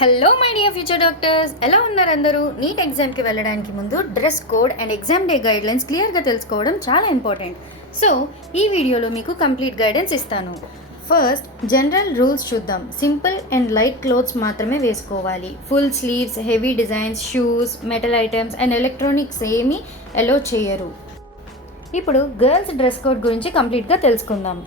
Hello my dear future doctors, ఎలా ఉన్నారు అందరూ? నీట్ ఎగ్జామ్కి వెళ్ళడానికి ముందు dress code and exam day guidelines క్లియర్గా తెలుసుకోవడం చాలా ఇంపార్టెంట్. సో ఈ వీడియోలో మీకు కంప్లీట్ గైడెన్స్ ఇస్తాను. ఫస్ట్ జనరల్ రూల్స్ చూద్దాం. సింపుల్ అండ్ లైట్ క్లోత్స్ మాత్రమే వేసుకోవాలి. Full sleeves, heavy designs, shoes, metal items and electronics ఏమీ అలో చేయరు. ఇప్పుడు గర్ల్స్ డ్రెస్ కోడ్ గురించి కంప్లీట్గా తెలుసుకుందాం.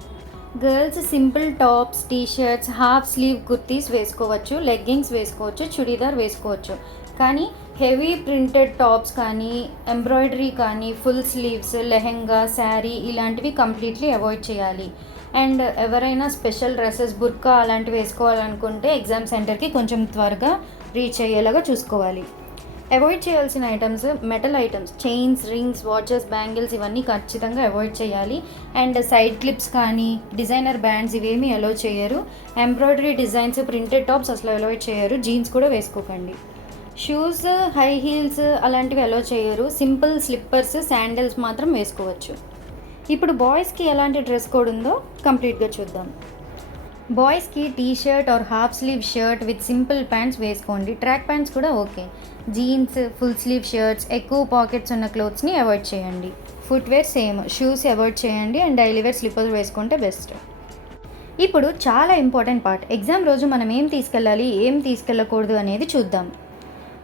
Girls simple tops, T-shirts, half sleeve kurtis వేసుకోవచ్చు, లెగ్గింగ్స్ వేసుకోవచ్చు, చుడీదార్ వేసుకోవచ్చు. కానీ హెవీ ప్రింటెడ్ టాప్స్ కానీ, ఎంబ్రాయిడరీ కానీ, ఫుల్ స్లీవ్స్, లెహెంగా, శారీ ఇలాంటివి కంప్లీట్లీ అవాయిడ్ చేయాలి. అండ్ ఎవరైనా స్పెషల్ డ్రెస్సెస్, బుర్కా అలాంటివి వేసుకోవాలనుకుంటే ఎగ్జామ్ సెంటర్కి కొంచెం త్వరగా రీచ్ అయ్యేలాగా చూసుకోవాలి. అవాయిడ్ చేయాల్సిన items metal items, chains, rings, watches, bangles ఇవన్నీ ఖచ్చితంగా అవాయిడ్ చేయాలి. అండ్ సైడ్ క్లిప్స్ కానీ, డిజైనర్ బ్యాండ్స్ ఇవేమీ అలో చేయరు. ఎంబ్రాయిడరీ డిజైన్స్, ప్రింటెడ్ టాప్స్ అసలు అవాయిడ్ చేయరు. జీన్స్ కూడా వేసుకోకండి. షూస్, హై హీల్స్ అలాంటివి అలో చేయరు. సింపుల్ స్లిప్పర్స్, శాండిల్స్ మాత్రం వేసుకోవచ్చు. ఇప్పుడు బాయ్స్కి ఎలాంటి డ్రెస్ కోడ్ ఉందో కంప్లీట్గా చూద్దాం. బాయ్స్కి T shirt or half sleeve shirt with simple pants వేసుకోండి. ట్రాక్ ప్యాంట్స్ కూడా okay. Jeans, full sleeve shirts, ఎక్కువ పాకెట్స్ ఉన్న క్లోత్స్ని అవాయిడ్ చేయండి. ఫుట్వేర్ సేమ్, షూస్ అవాయిడ్ చేయండి అండ్ డైలీ వేర్ స్లిప్పర్స్ వేసుకుంటే బెస్ట్. ఇప్పుడు చాలా ఇంపార్టెంట్ పార్ట్, ఎగ్జామ్ రోజు మనం ఏం తీసుకెళ్ళాలి, ఏం తీసుకెళ్ళకూడదు అనేది చూద్దాం.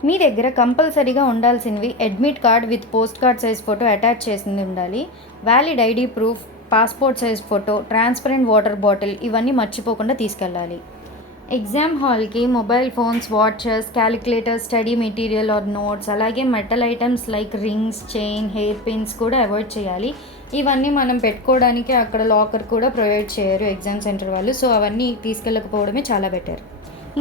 మీ దగ్గర కంపల్సరీగా ఉండాల్సినవి admit card with post card size photo attach చేసింది ఉండాలి. Valid ID proof, passport size photo, transparent water bottle ఇవన్నీ మర్చిపోకుండా తీసుకెళ్ళాలి. ఎగ్జామ్ హాల్కి mobile phones, watches, calculators, study material or notes, అలాగే metal items like rings, chain, hair pins కూడా avoid చేయాలి. ఇవన్నీ మనం పెట్టుకోవడానికి అక్కడ లాకర్ కూడా ప్రొవైడ్ చేయరు ఎగ్జామ్ సెంటర్ వాళ్ళు. సో అవన్నీ తీసుకెళ్ళకపోవడమే చాలా బెటర్.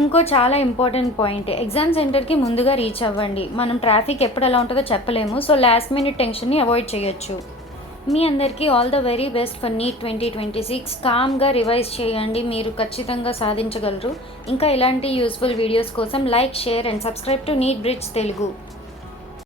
ఇంకో చాలా ఇంపార్టెంట్ పాయింట్, ఎగ్జామ్ సెంటర్కి ముందుగా రీచ్ అవ్వండి. మనం ట్రాఫిక్ ఎప్పుడు ఎలా ఉంటుందో చెప్పలేము. సో లాస్ట్ మినిట్ టెన్షన్ని అవాయిడ్ చేయొచ్చు. మీ అందరికీ all the very best for NEET 2026. కామ్గా రివైజ్ చేయండి, మీరు ఖచ్చితంగా సాధించగలరు. ఇంకా ఇలాంటి యూస్ఫుల్ వీడియోస్ కోసం like, share and subscribe to NEET bridge Telugu.